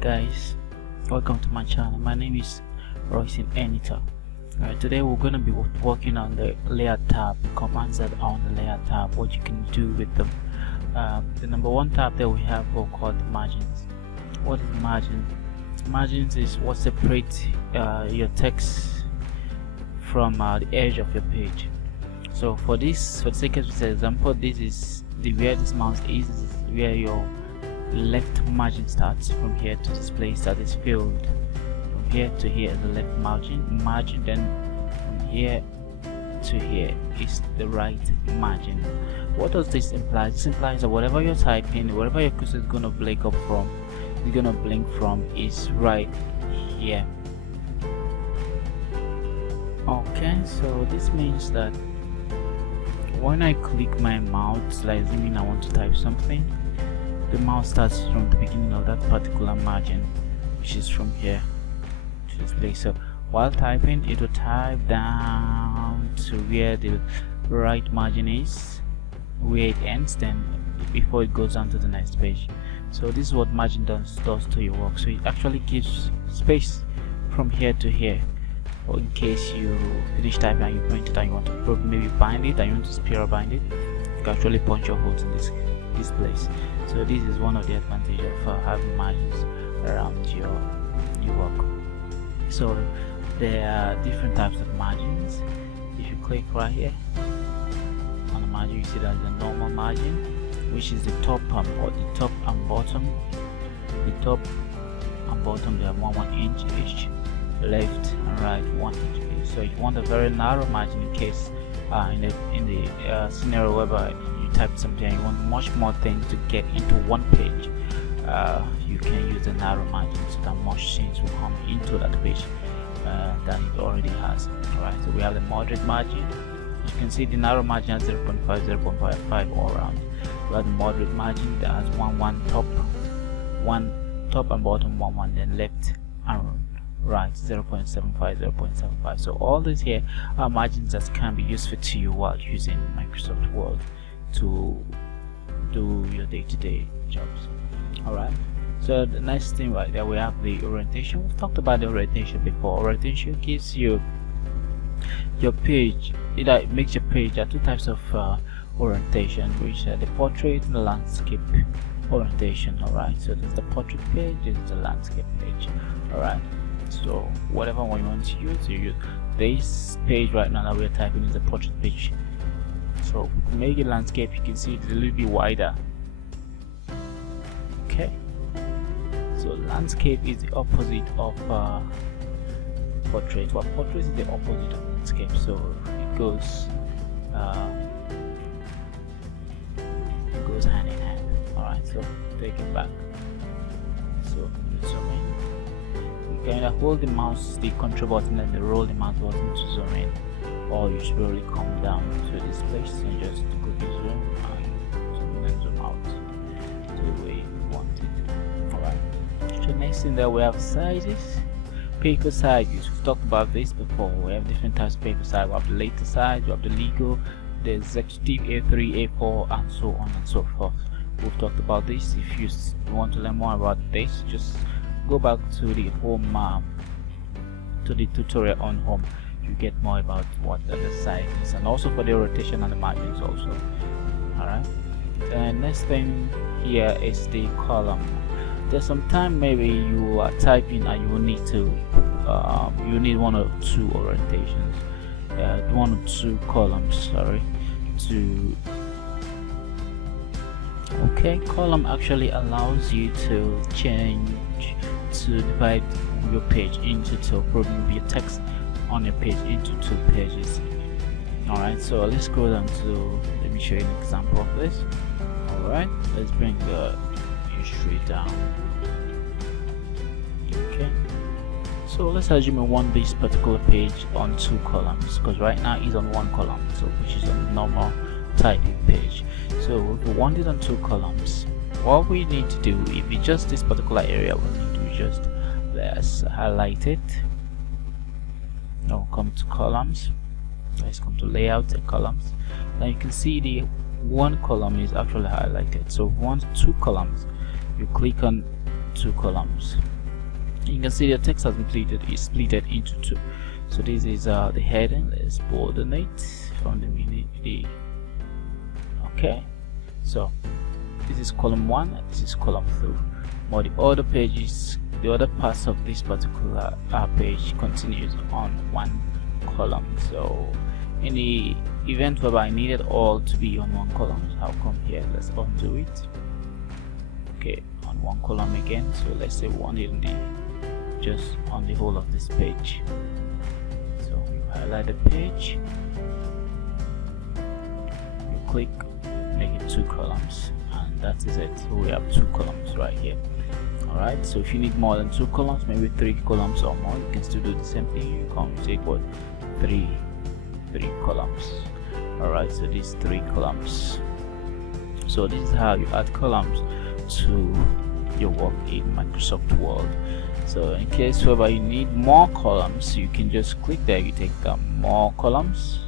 guys, welcome to my channel. My name is Royce in Editor. Today we're going to be working on the layer tab, commands that are on the layer tab, what you can do with them. The number one tab that we have called margins. What is margin? Margins is what separates your text from the edge of your page. So for the sake of this example, this is where this mouse is where your left margin starts. From here to this place that is filled, from here to here the left margin, then from here to here is the right margin. What does this imply? This implies that whatever you're typing, whatever your cursor is going to blink from is right here. Okay, so this means that when I click my mouse, like zooming, I want to type something, the mouse starts from the beginning of that particular margin, which is from here to this place. So while typing, it will type down to where the right margin is, where it ends, then before it goes on to the next page. So this is what margin does to your work. So it actually gives space from here to here, or in case you finish typing and you print it and you want to maybe bind it and you want to spiral bind it, you can actually punch your holes in this place. So this is one of the advantages of having margins around your work. So there are different types of margins. If you click right here on the margin, you see that the normal margin, which is the top or the top and bottom. The top and bottom, they have 1 inch each, left and right 1 inch each. So if you want a very narrow margin, in case in the scenario whereby you type something and you want much more things to get into one page, you can use the narrow margin so that much things will come into that page that it already has. Alright, so we have the moderate margin. You can see the narrow margin has 0.5, 0.55 all around. We have the moderate margin that has 1 top and bottom 1, then left and right 0.75, 0.75. So all these here are margins that can be useful to you while using Microsoft Word to do your day-to-day jobs. Alright, so the next thing right there, we have the orientation. We've talked about the orientation before. Orientation gives you your page, it makes your page. There are two types of orientation, which are the portrait and the landscape orientation. Alright, so there's the portrait page, there's the landscape page. Alright, so whatever one you want to use, you use. This page right now that we're typing is the portrait page. So if we can make it landscape, you can see it's a little bit wider. Okay, so landscape is the opposite of portrait. Well, portrait is the opposite of landscape, so it goes hand in hand. Alright, so take it back. So zoom in. You can either hold the mouse, the control button, and roll the mouse button to zoom in, or you slowly come down to this place and just quickly zoom in and zoom out to the way you want it. Alright, so next thing that we have sizes. Paper sizes, we've talked about this before. We have different types of paper size. We have the later size, we have the legal, the executive, A3, A4, and so on and so forth. We've talked about this. If you want to learn more about this, just go back to the home, to the tutorial on home. You get more about what the size is, and also for the rotation and the margins also. Alright, and next thing here is the column. There's some time maybe you are typing and you will need to you need 1 or 2 orientations, 1 or 2 columns, sorry, to column actually allows you to divide your page into 2, probably your text on your page into 2 pages. Alright, so let's go down to, let me show you an example of this. Alright, let's bring the straight down. Okay, so let's assume we want this particular page on 2 columns, because right now it's on 1 column, so which is a normal typing page. So if we want it on 2 columns, what we need to do, if it's just this particular area, we need to just, let's highlight it. Now come to columns, let's come to layout and columns. Now you can see the 1 column is actually highlighted. So if we want 2 columns, you click on 2 columns. You can see the text has been split into two. So this is the heading. Let's bolded it from the okay. So this is column 1, this is column 2. But the other pages, the other parts of this particular page continues on one column. So in the event whereby I needed all to be on one column, I'll come here, let's undo it. Okay, on one column again. So let's say one in the just on the whole of this page. So you highlight the page, you click, make it 2 columns, and that is it. So we have 2 columns right here. Alright, so if you need more than 2 columns, maybe 3 columns or more, you can still do the same thing. You come take what, 3 columns. Alright, so these 3 columns. So this is how you add columns to your work in Microsoft Word. So in case whereby you need more columns, you can just click there, you take more columns,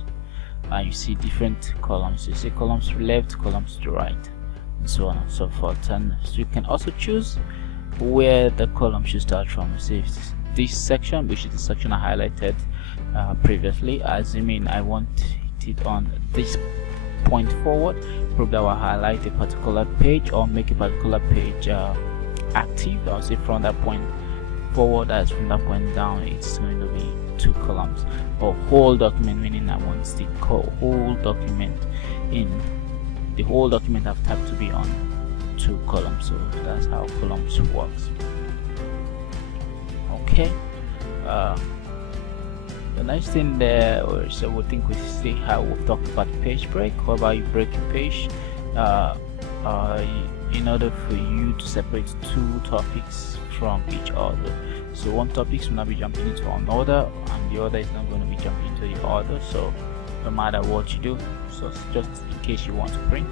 and you see different columns. You see columns to the left, columns to the right, and so on and so forth. And so you can also choose where the column should start from. See this section, which is the section I highlighted previously. Assuming I want it on this point forward, probably I will highlight a particular page or make a particular page active. I'll say from that point forward, as from that point down, it's going to be 2 columns. Or whole document, meaning I want the whole document in the whole document have type to be on 2 columns. So that's how columns works. Okay, the next thing there, so we think we see how we've talked about page break. How about you break your page in order for you to separate 2 topics from each other. So one topic will not be jumping into another, and the other is not going to be jumping into the other. So no matter what you do, so just in case you want to print,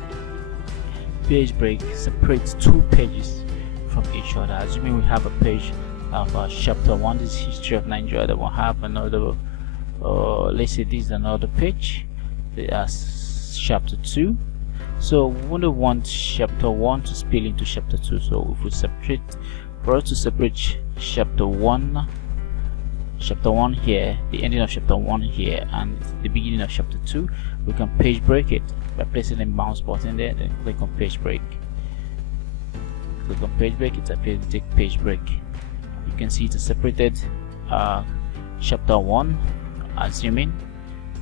page break separates 2 pages from each other. Assuming we have a page of chapter 1, this is history of Nigeria, that will have another let's say this is another page, there's chapter 2. So we wouldn't want chapter 1 to spill into chapter 2. So if we separate, for us to separate chapter 1 here, the ending of chapter 1 here, and the beginning of chapter 2, we can page break it by pressing the mouse button there, then click on page break. Click on page break, it appears to take page break. You can see it's separated chapter 1, assuming,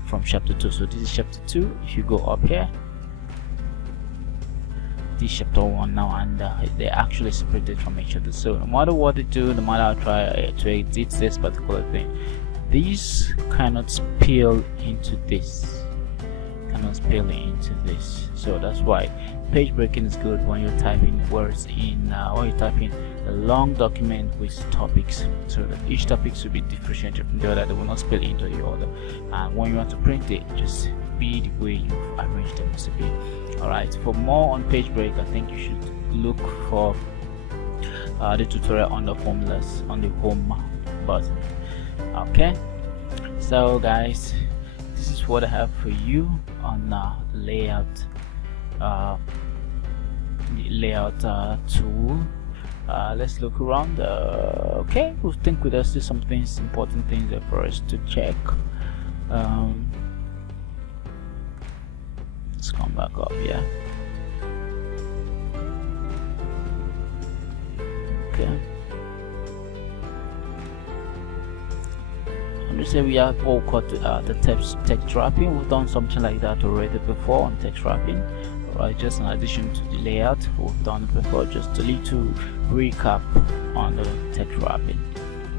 from chapter 2. So this is chapter 2. If you go up here, this chapter 1 now, and they're actually separated from each other. So no matter what they do, no matter how I try to edit this particular thing, these cannot spill into this, so that's why page breaking is good when you're typing words in when you're typing a long document with topics, so that each topic should be differentiated from the other. They will not spill into the other, and when you want to print it, just be the way you've arranged them to be. Alright, for more on page break, I think you should look for the tutorial on the home button. Okay, so guys, this is what I have for you on the layout tool. Let's look around. Okay, we think there's still some things, important things there for us to check. Let's come back up here. Okay, I'm just say we have all cut the text wrapping. We've done something like that already before on text wrapping. Alright, just in addition to the layout, we've done it before. Just a little recap on the text wrapping.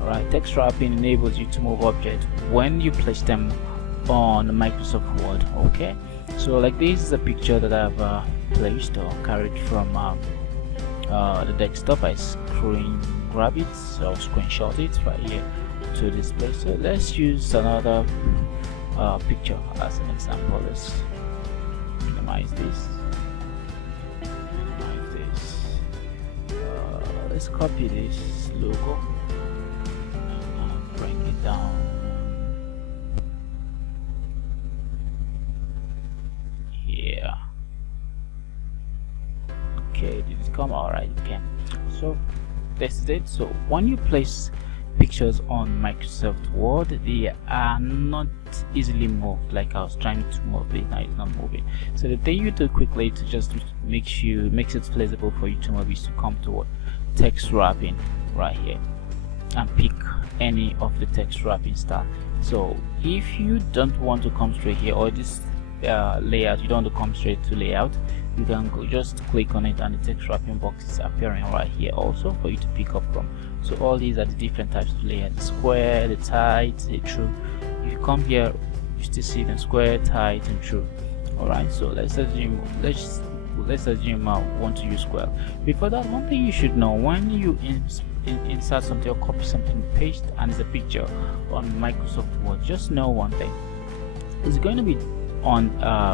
Alright, text wrapping enables you to move objects when you place them on Microsoft Word. Okay, so like this is a picture that I've placed or carried from the desktop. I grab it, so I'll screenshot it right here to this place. So let's use another picture as an example. Let's minimize this. Let's copy this logo and bring it down here. Okay, did it come? Alright, okay. So this is it. So when you place pictures on Microsoft Word, they are not easily moved. Like I was trying to move it, now it's not moving. So the thing you do quickly to just makes it flexible for you to move is to come to what text wrapping right here and pick any of the text wrapping style. So if you don't want to come straight here, or this layout, you don't want to come straight to layout, you can just click on it and the text wrapping box is appearing right here also for you to pick up from. So all these are the different types of layout: the square, the tight, the true. If you come here, you still see the square, tight, and true. Alright, so let's assume I want to use square. Before that, one thing you should know: when you insert something or copy something, paste, and it's a picture on Microsoft Word, just know one thing: it's going to be on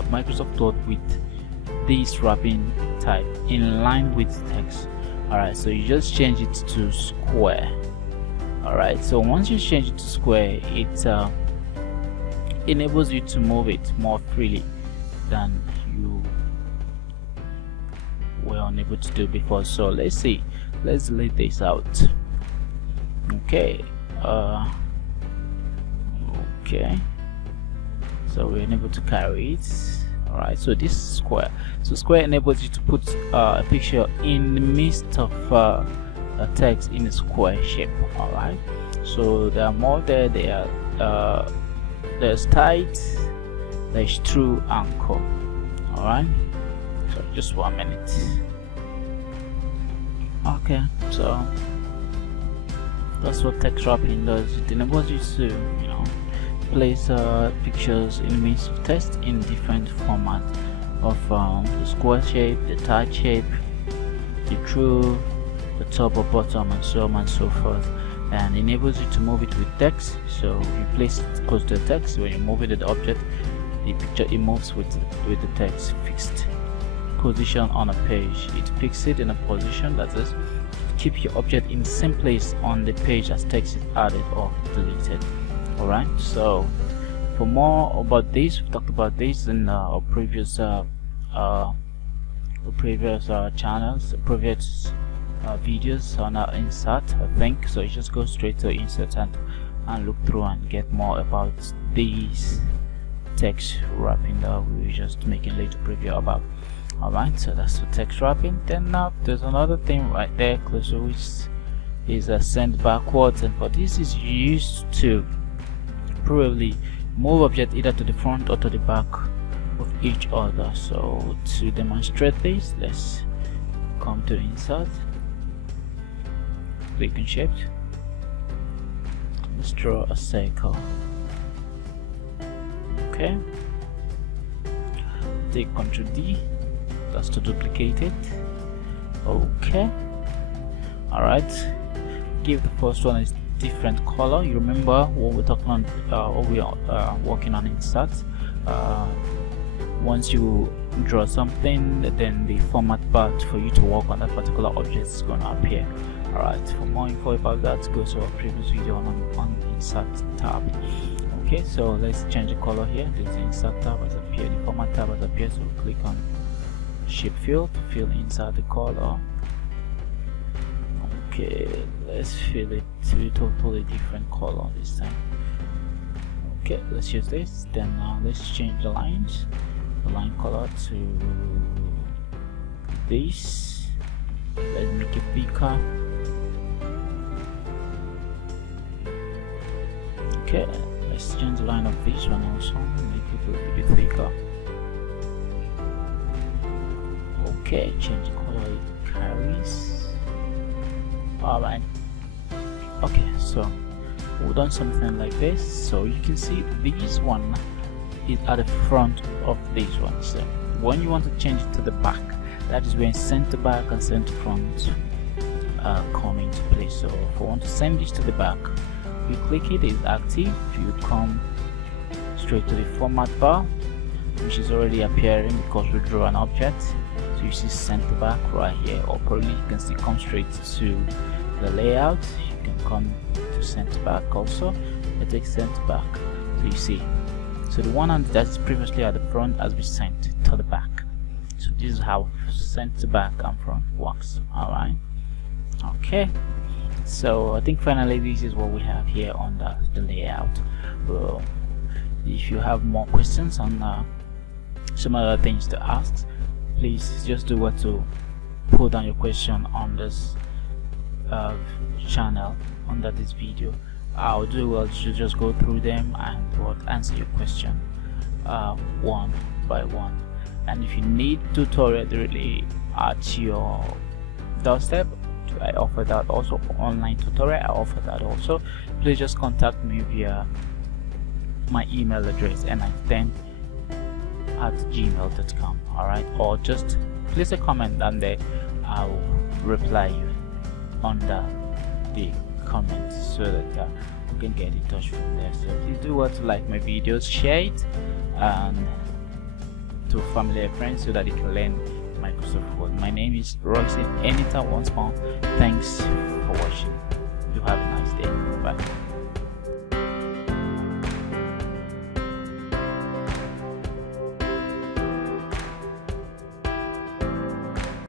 Microsoft Word with this wrapping type in line with text. Alright, so you just change it to square. Alright, so once you change it to square, it enables you to move it more freely than you were unable to do before. So let's see, let's delete this out. Okay, okay, so we're unable to carry it. Alright, so this is square. So square enables you to put a picture in the midst of a text in a square shape. Alright, so there are more there. There's tight, there's true, and core. Alright, so just 1 minute. Okay, so that's what text wrapping does. It enables you to, place pictures in the midst of text in different formats of the square shape, the tight shape, the true, the top or bottom, and so on and so forth, and enables you to move it with text. So you place it close to the text. When you move it to the object, the picture, it moves with the text fixed position on a page. It fixes it in a position that is keep your object in the same place on the page as text is added or deleted. Alright, so for more about this, we talked about this in our previous channels, previous videos on our insert, I think. So you just go straight to insert and look through and get more about these text wrapping that we were just making a little preview about. Alright, so that's the text wrapping. Then now there's another thing right there close to, which is a send backwards, and for this is used to probably move object either to the front or to the back of each other. So to demonstrate this, let's come to insert, click on shaped, let's draw a circle. Okay, take Ctrl D, that's to duplicate it. Okay, alright, give the first one a different color. You remember what we're talking on, what we are working on insert. Once you draw something, then the format part for you to work on that particular object is going to appear. Alright, for more info about that, go to our previous video on insert tab. Okay, so let's change the color here. The insert tab has appeared, the format tab has appeared, so click on shape fill to fill inside the color. Okay, let's fill it to a totally different color this time. Okay, let's use this. Then let's change the lines, the line color to this. Let's make it thicker. Okay, let's change the line of this one also, make it a little bit thicker. Okay, change the color it carries. Alright, okay, so we've done something like this. So you can see this one is at the front of this one. So when you want to change it to the back, that is when center back and center front come into place. So if we want to send this to the back, you click it, is active. You come straight to the format bar, which is already appearing because we draw an object. So you see center back right here, or probably you can see come straight to the layout. You can come to center back also. It takes center back. So you see, so the one that's previously at the front has been sent to the back. So this is how center back and front works. Alright, Okay, so I think finally this is what we have here on the layout. Well, if you have more questions on some other things to ask, please just do what to put down your question on this channel under this video. I'll do well to just go through them and answer your question one by one. And if you need tutorial really at your doorstep, I offer that also. Online tutorial, I offer that also. Please just contact me via my email address ni10@gmail.com. alright, or just place a comment and there I will reply you under the comments so that we can get in touch from there. So please do what to like my videos, share it and to family and friends so that they can learn Microsoft Word. My name is Royce. Anytime once more, thanks for watching.